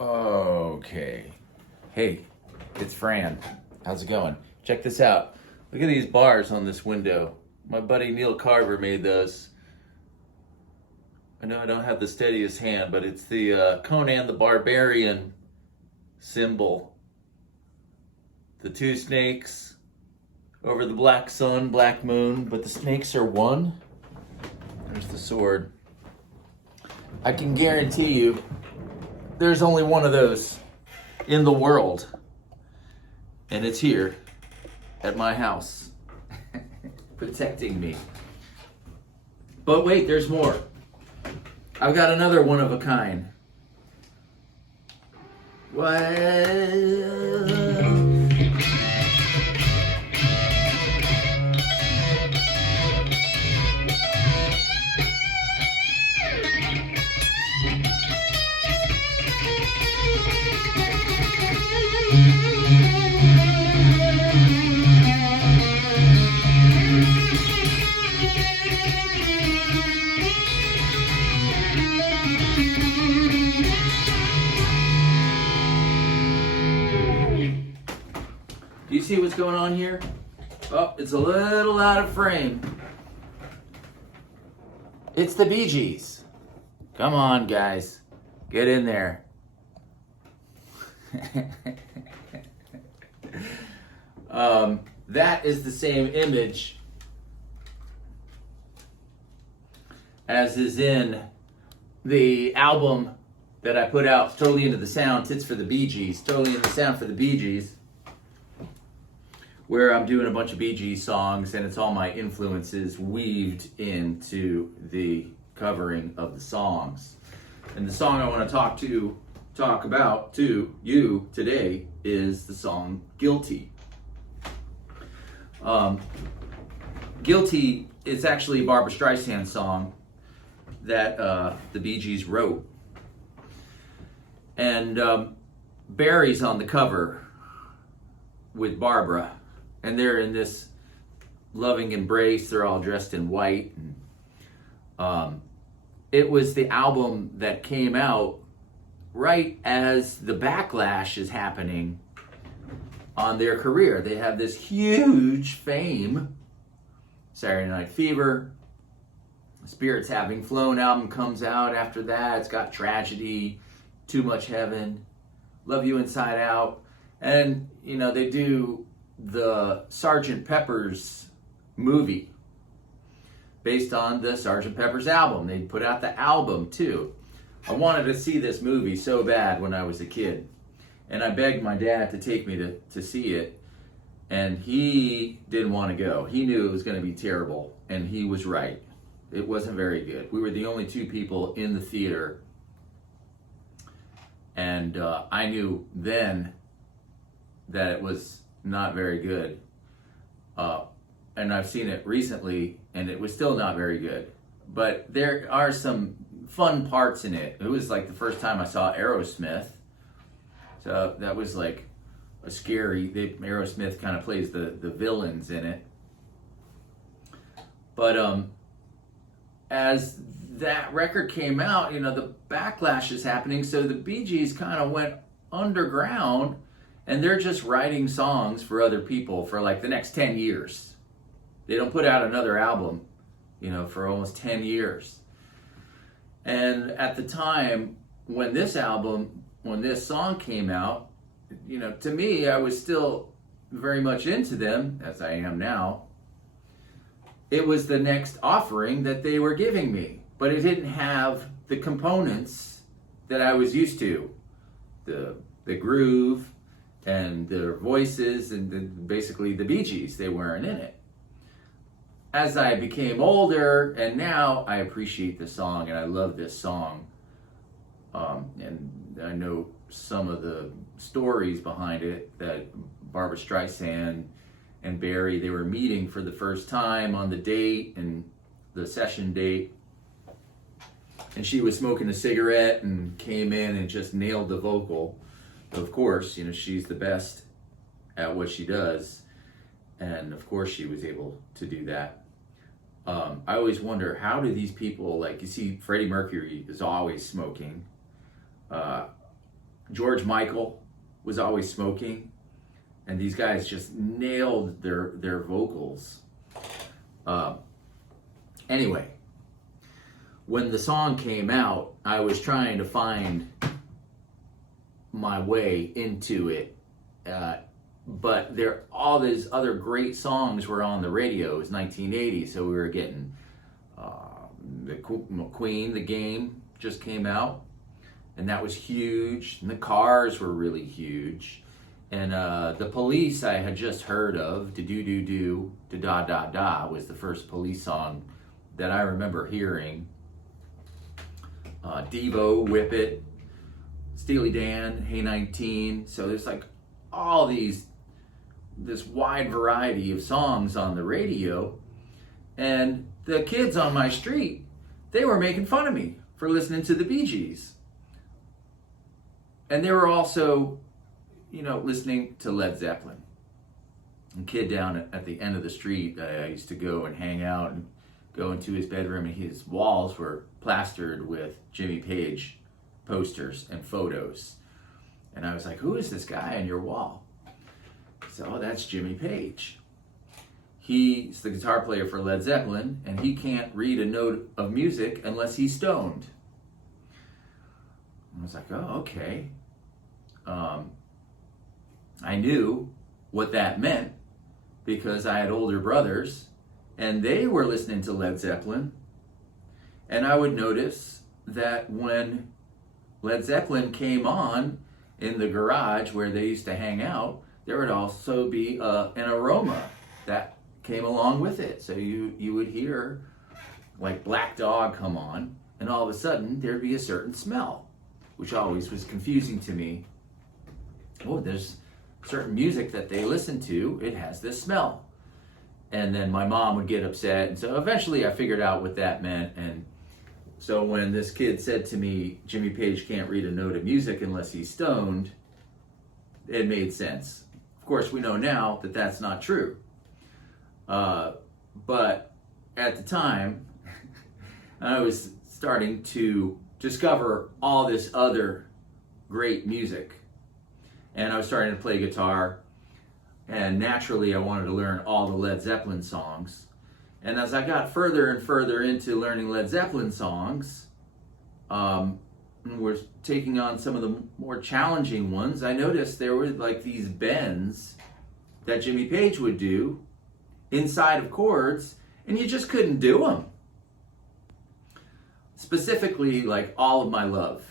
Okay. Hey, it's Fran. How's it going? Check this out. Look at these bars on this window. My buddy Neil Carver made those. I know I don't have the steadiest hand, but it's the Conan the Barbarian symbol. The two snakes over the black sun, black moon, but the snakes are one. There's the sword. I can guarantee you there's only one of those in the world. And it's here at my house, protecting me. But wait, there's more. I've got another one of a kind. What? Do you see what's going on here? Oh, it's a little out of frame. It's the Bee Gees. Come on, guys. Get in there. That is the same image as is in the album that I put out, Totally Into the Sound, Tits for the Bee Gees, Totally Into the Sound for the Bee Gees, where I'm doing a bunch of Bee Gees songs and it's all my influences weaved into the covering of the songs. And the song I want to talk about to you today is the song Guilty. Guilty is actually a Barbra Streisand song that the Bee Gees wrote. And Barry's on the cover with Barbara. And they're in this loving embrace. They're all dressed in white. And, it was the album that came out right as the backlash is happening on their career. They have this huge fame. Saturday Night Fever, Spirits Having Flown album comes out after that. It's got Tragedy, Too Much Heaven, Love You Inside Out. And, they do the Sgt. Pepper's movie based on the Sgt. Pepper's album. They put out the album too. I wanted to see this movie so bad when I was a kid. And I begged my dad to take me to see it. And he didn't want to go. He knew it was going to be terrible. And he was right. It wasn't very good. We were the only two people in the theater. And I knew then that it was not very good. And I've seen it recently, and it was still not very good. But there are some fun parts in it. It was like the first time I saw Aerosmith. So that was like a scary, Aerosmith kind of plays the villains in it. But as that record came out, the backlash is happening. So the Bee Gees kind of went underground, and they're just writing songs for other people for like the next 10 years. They don't put out another album, for almost 10 years. And at the time when this song came out, to me, I was still very much into them, as I am now. It was the next offering that they were giving me, but it didn't have the components that I was used to. The groove and their voices and basically the Bee Gees, they weren't in it. As I became older, and now I appreciate the song and I love this song. And I know some of the stories behind it, that Barbra Streisand and Barry, they were meeting for the first time on the date and the session date. And she was smoking a cigarette and came in and just nailed the vocal. Of course, she's the best at what she does. And of course she was able to do that. I always wonder, how do these people, like, you see Freddie Mercury is always smoking. George Michael was always smoking, and these guys just nailed their vocals. Anyway, when the song came out, I was trying to find my way into it, but all these other great songs were on the radio. It was 1980, so we were getting the Queen, The Game just came out, and that was huge. And the Cars were really huge, and the Police I had just heard of. Do do do do da da da was the first Police song that I remember hearing. Devo, Whip It, Steely Dan, Hey 19. So there's like all this wide variety of songs on the radio, and the kids on my street, they were making fun of me for listening to the Bee Gees. And they were also, listening to Led Zeppelin. A kid down at the end of the street, I used to go and hang out and go into his bedroom, and his walls were plastered with Jimmy Page posters and photos. And I was like, who is this guy on your wall? So that's Jimmy Page. He's the guitar player for Led Zeppelin, and he can't read a note of music unless he's stoned. I was like, oh, okay. I knew what that meant because I had older brothers, and they were listening to Led Zeppelin. And I would notice that when Led Zeppelin came on in the garage where they used to hang out, there would also be an aroma that came along with it. So you would hear like Black Dog come on, and all of a sudden there'd be a certain smell, which always was confusing to me. Oh, there's certain music that they listen to, it has this smell. And then my mom would get upset, and so eventually I figured out what that meant. And so when this kid said to me, Jimmy Page can't read a note of music unless he's stoned, it made sense. Of course, we know now that that's not true. But at the time, I was starting to discover all this other great music. And I was starting to play guitar, and naturally I wanted to learn all the Led Zeppelin songs. And as I got further and further into learning Led Zeppelin songs, we're taking on some of the more challenging ones. I noticed there were like these bends that Jimmy Page would do inside of chords, and you just couldn't do them. Specifically, like All of My Love.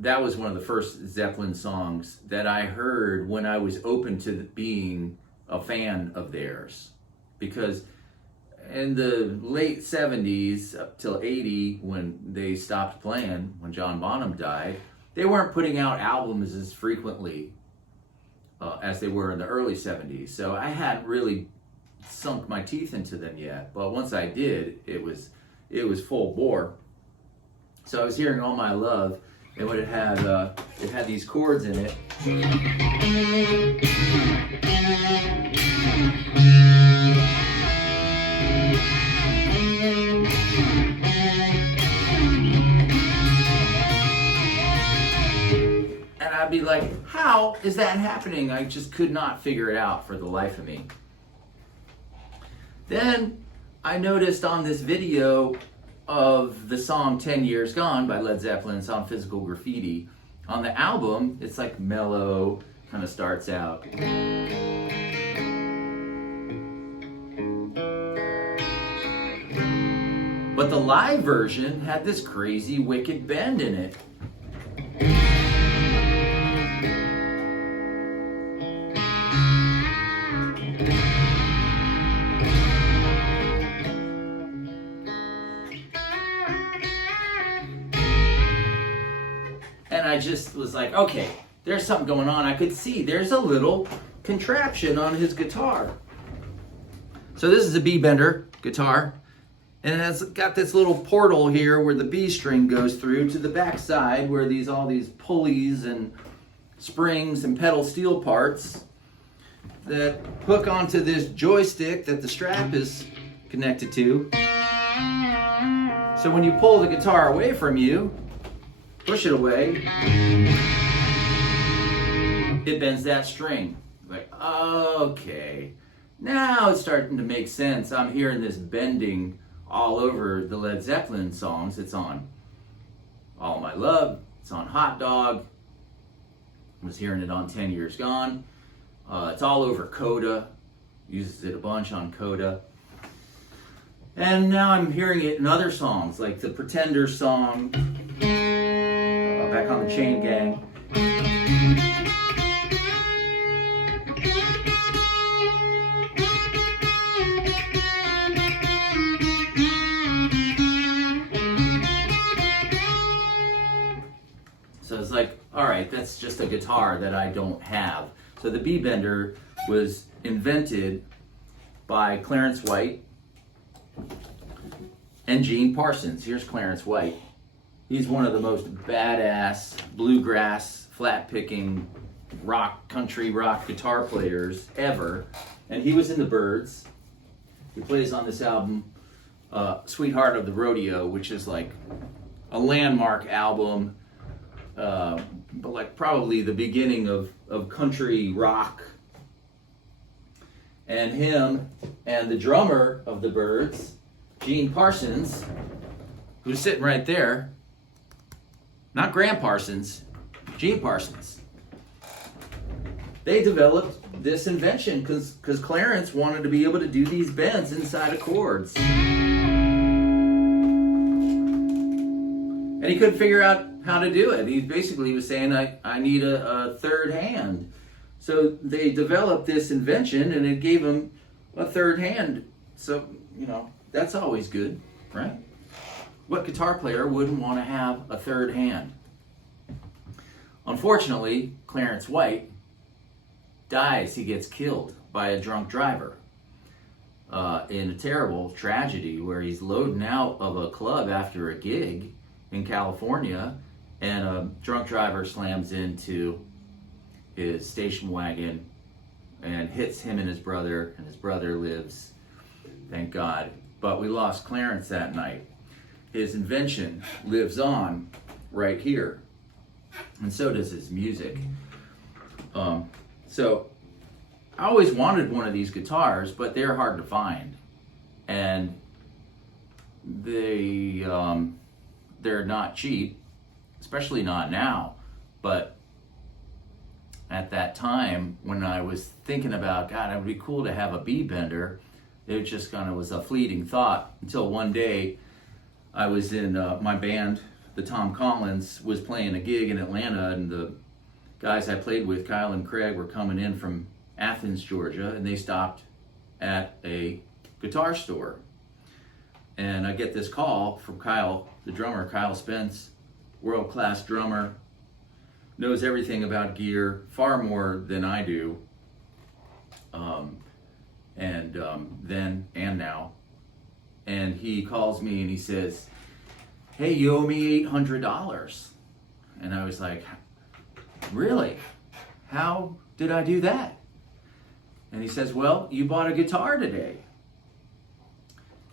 That was one of the first Zeppelin songs that I heard when I was open to being a fan of theirs. Because in the late 70s up till 80, when they stopped playing, when John Bonham died, they weren't putting out albums as frequently as they were in the early 70s. So I hadn't really sunk my teeth into them yet. But once I did, it was full bore. So I was hearing All My Love, and when it had these chords in it. And I'd be like, how is that happening? I just could not figure it out for the life of me. Then I noticed on this video of the song 10 Years Gone by Led Zeppelin, it's on Physical Graffiti. On the album, it's like mellow, kind of starts out. But the live version had this crazy, wicked bend in it. And I just was like, okay, there's something going on. I could see there's a little contraption on his guitar. So this is a B-bender guitar, and it's got this little portal here where the B string goes through to the back side, where all these pulleys and springs and pedal steel parts that hook onto this joystick that the strap is connected to. So when you pull the guitar away from you, push it away, it bends that string. Like, okay, now it's starting to make sense. I'm hearing this bending all over the Led Zeppelin songs. It's on All My Love, it's on Hot Dog, I was hearing it on 10 Years Gone. It's all over Coda, uses it a bunch on Coda. And now I'm hearing it in other songs, like the Pretenders song, Back on the Chain Gang. So it's like, all right, that's just a guitar that I don't have. So the Bee Bender was invented by Clarence White and Gene Parsons. Here's Clarence White. He's one of the most badass bluegrass, flat-picking, country rock guitar players ever. And he was in the Byrds. He plays on this album, Sweetheart of the Rodeo, which is like a landmark album, but like probably the beginning of country rock. And him and the drummer of the Byrds, Gene Parsons, who's sitting right there, not Graham Parsons, Gene Parsons. They developed this invention because Clarence wanted to be able to do these bends inside of chords. And he couldn't figure out how to do it. He basically was saying, I need a third hand. So they developed this invention and it gave him a third hand. So, that's always good, right? What guitar player wouldn't want to have a third hand? Unfortunately, Clarence White dies. He gets killed by a drunk driver in a terrible tragedy where he's loading out of a club after a gig in California, and a drunk driver slams into his station wagon and hits him and his brother lives, thank God. But we lost Clarence that night. His invention lives on right here, and so does his music. So I always wanted one of these guitars, but they're hard to find, and they're not cheap, especially not now. But at that time, when I was thinking about, God, it would be cool to have a Bee Bender, it just kind of was a fleeting thought, until one day I was in my band, the Tom Collins, was playing a gig in Atlanta, and the guys I played with, Kyle and Craig, were coming in from Athens, Georgia, and they stopped at a guitar store. And I get this call from Kyle, the drummer, Kyle Spence, world-class drummer, knows everything about gear, far more than I do, then and now. And he calls me and he says, hey, you owe me $800. And I was like, really? How did I do that? And he says, well, you bought a guitar today.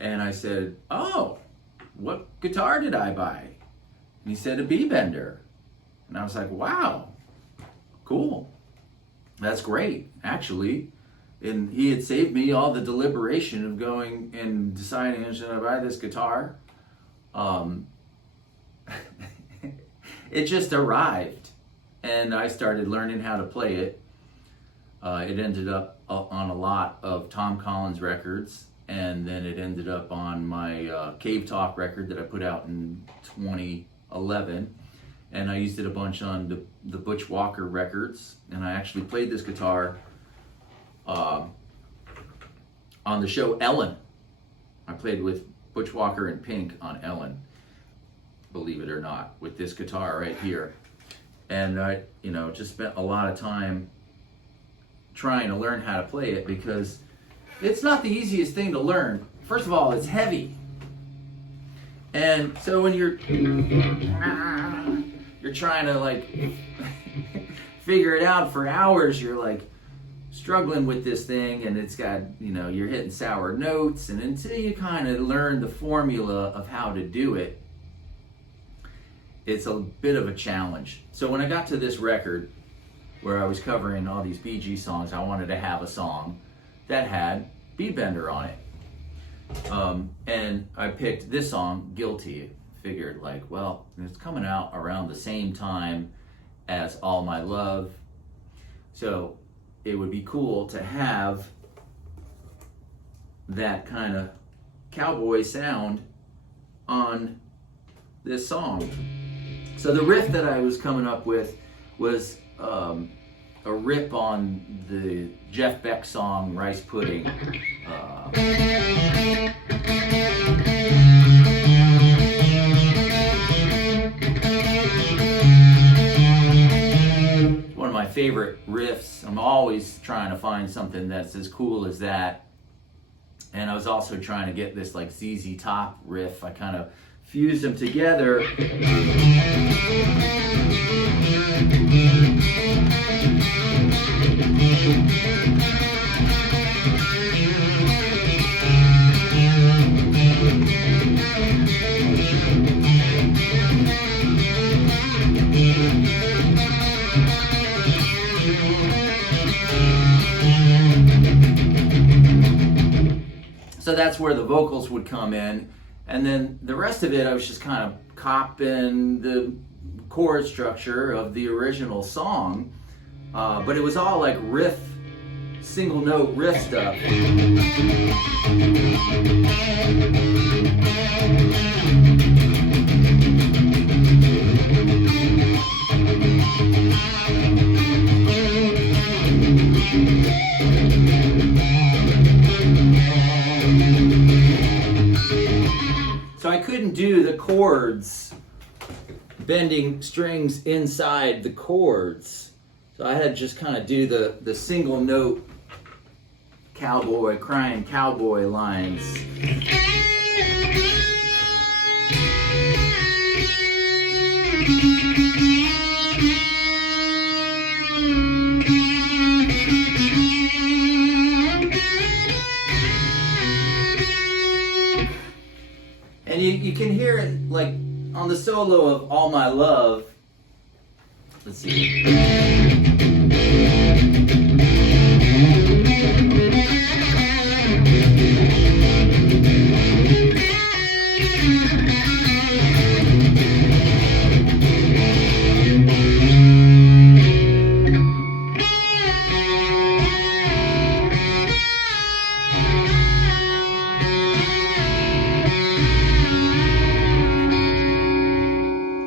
And I said, oh, what guitar did I buy? And he said, a Bee Bender. And I was like, wow, cool. That's great, actually. And he had saved me all the deliberation of going and deciding, should I buy this guitar? It just arrived, and I started learning how to play it. It ended up on a lot of Tom Collins records, and then it ended up on my Cave Talk record that I put out in 2011. And I used it a bunch on the Butch Walker records, and I actually played this guitar on the show Ellen. I played with Butch Walker and Pink on Ellen, believe it or not, with this guitar right here. And I, just spent a lot of time trying to learn how to play it, because it's not the easiest thing to learn. First of all, it's heavy. And so when you're trying to figure it out for hours, you're struggling with this thing, and it's got, you're hitting sour notes, and until you kind of learn the formula of how to do it, it's a bit of a challenge. So when I got to this record, where I was covering all these Bee Gees songs, I wanted to have a song that had Beat Bender on it. And I picked this song, Guilty. Figured like, well, it's coming out around the same time as All My Love. So it would be cool to have that kind of cowboy sound on this song. So the riff that I was coming up with was a rip on the Jeff Beck song Rice Pudding. One of my favorite riffs. I'm always trying to find something that's as cool as that. And I was also trying to get this like ZZ Top riff. I kind of fused them together. So that's where the vocals would come in. And then the rest of it, I was just kind of copying the chord structure of the original song. But it was all like riff, single note riff stuff. So I couldn't do the chords, bending strings inside the chords. So I had to just kind of do the single note cowboy, crying cowboy lines. And you can hear it like on the solo of All My Love. Let's see.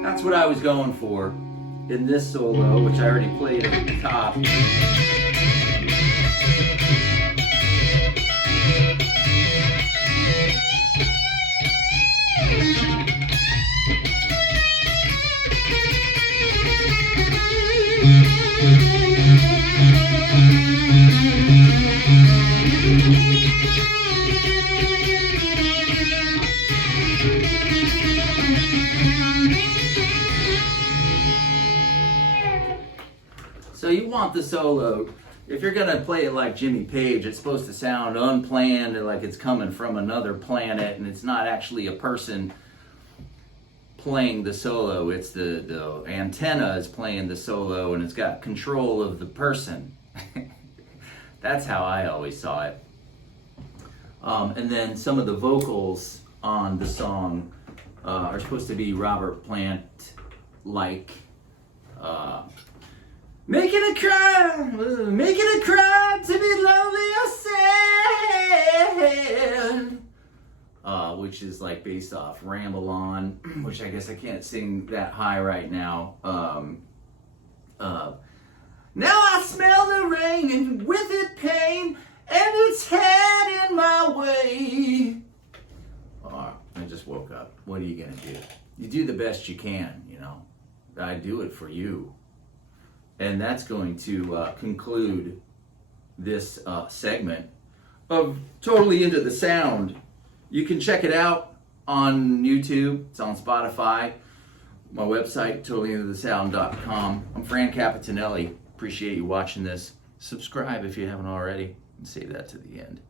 That's what I was going for in this solo, which I already played at the top. So you want the solo, if you're gonna play it like Jimmy Page, it's supposed to sound unplanned and like it's coming from another planet, and it's not actually a person playing the solo. It's the antenna is playing the solo, and it's got control of the person. That's how I always saw it. And then some of the vocals on the song are supposed to be Robert Plant-like. Making it cry to be lonely or sad, which is like based off Ramble On, which I guess I can't sing that high right now. Now I smell the rain and with it pain, and it's heading my way. Oh, I just woke up. What are you gonna do? You do the best you can, you know. I do it for you. And that's going to conclude this segment of Totally Into the Sound. You can check it out on YouTube. It's on Spotify. My website, totallyintothesound.com. I'm Fran Capitanelli. Appreciate you watching this. Subscribe if you haven't already. And save that to the end.